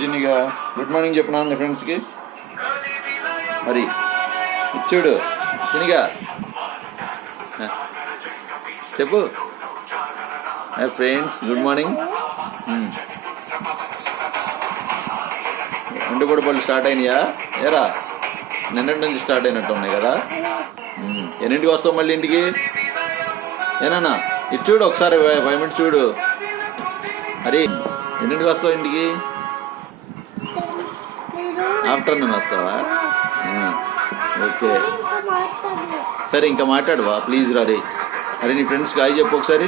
చిన్నగా good morning చెప్పినా నీ ఫ్రెండ్స్కి. మరి ఇచ్చాడు చిన్నగా చెప్పు. Friends good morning. ఎండుపడి పళ్ళు స్టార్ట్ అయినాయా? ఏరా నిన్నటి నుంచి స్టార్ట్ అయినట్టు ఉన్నాయి కదా. ఎన్నింటికి వస్తావు మళ్ళీ ఇంటికి? ఏనా ఇటు చూడు ఒకసారి 5 minutes చూడు. మరి ఎన్నింటికి వస్తావు ఇంటికి? ఆఫ్టర్నూన్ వస్తావా? ఓకే సరే ఇంకా మాట్లాడువా ప్లీజ్ రా. అరే నీ ఫ్రెండ్స్కి హాయ్ చెప్పు ఒకసారి.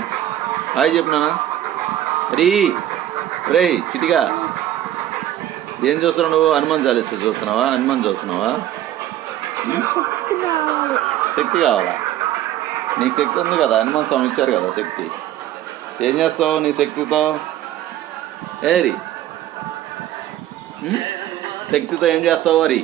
హాయ్ చెప్పు నాన్న. అరే రే చిటిగా ఏం చూస్తున్నావు నువ్వు? హనుమాన్ చాలీసా చూస్తున్నావా? హనుమాన్ చూస్తున్నావా? శక్తి కావాలా? నీకు శక్తి ఉంది కదా, హనుమాన్ స్వామి ఇచ్చారు కదా శక్తి. ఏం చేస్తావు నీ శక్తితో? ఏరి శక్తితో ఏం చేస్తావు మరి?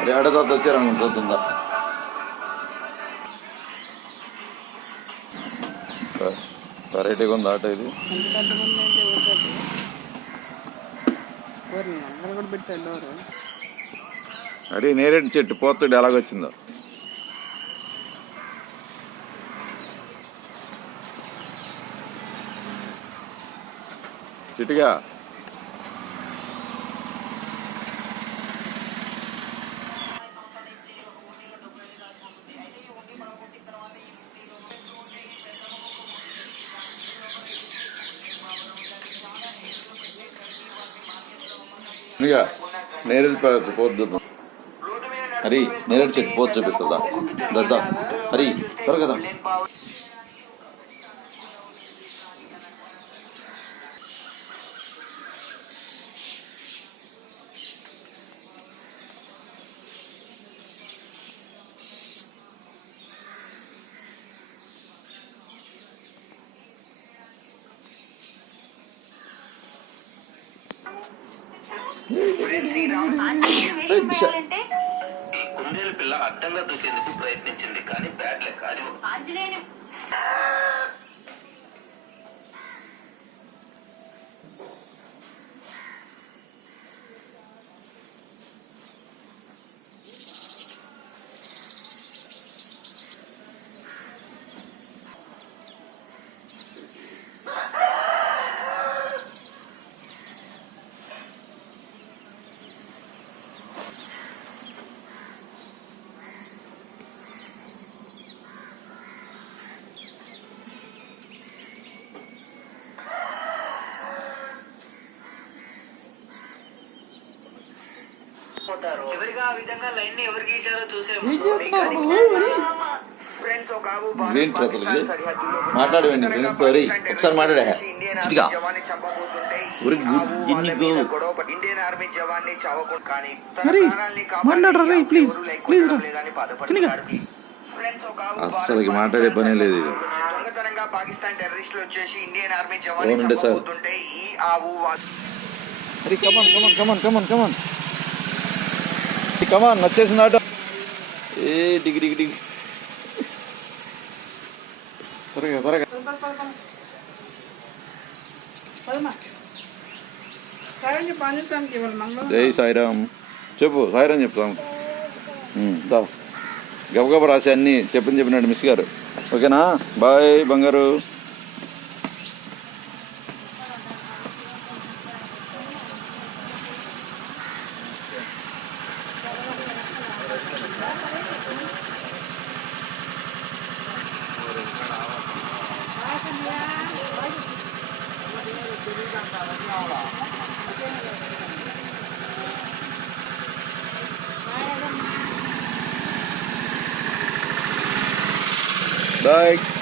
అరే ఆటో తాత వచ్చారనుకుంటు చూద్దా. వెరైటీగా ఉంది ఆటో ఇది. అరే నేరేడు చెట్టు పోతుడు ఎలాగొచ్చిందో. చిటిగా నేరేడు పోద్దు. హరి నేరేడు చెట్టు పోతు చూపిస్తుందా? దద్దా హరి త్వరగదా. కుందేలు పిల్ల అడ్డంగా దూకేందుకు ప్రయత్నించింది కానీ బ్యాట్ లెక్క చివరిగా ఆ విధంగా లైన్ ని ఎవరికి ఇచ్చారో మాట్లాడవండి ఫ్రెండ్స్ తో. ఒకసారి మాట్లాడా ఇండియన్ ఆర్మీ జవాన్ని అస్సలు మాట్లాడే పనే లేదు. దొంగతనంగా పాకిస్తాన్ టెర్రరిస్టులు వచ్చేసి ఇండియన్ ఆర్మీ జవాన్ని చంపబోతుంటే ఈ ఆవు కమాన్ వచ్చేసింది ఆటో. ఏ డిగ్రీ డిగ్రీ త్వరగా త్వరగా. జై సాయిరామ్ చెప్పు. సాయిరామ్ చెప్తాం. గబగబ రాసి అన్నీ చెప్పినట్టు మిస్ గారు. ఓకేనా? బాయ్ బంగారు. Bye.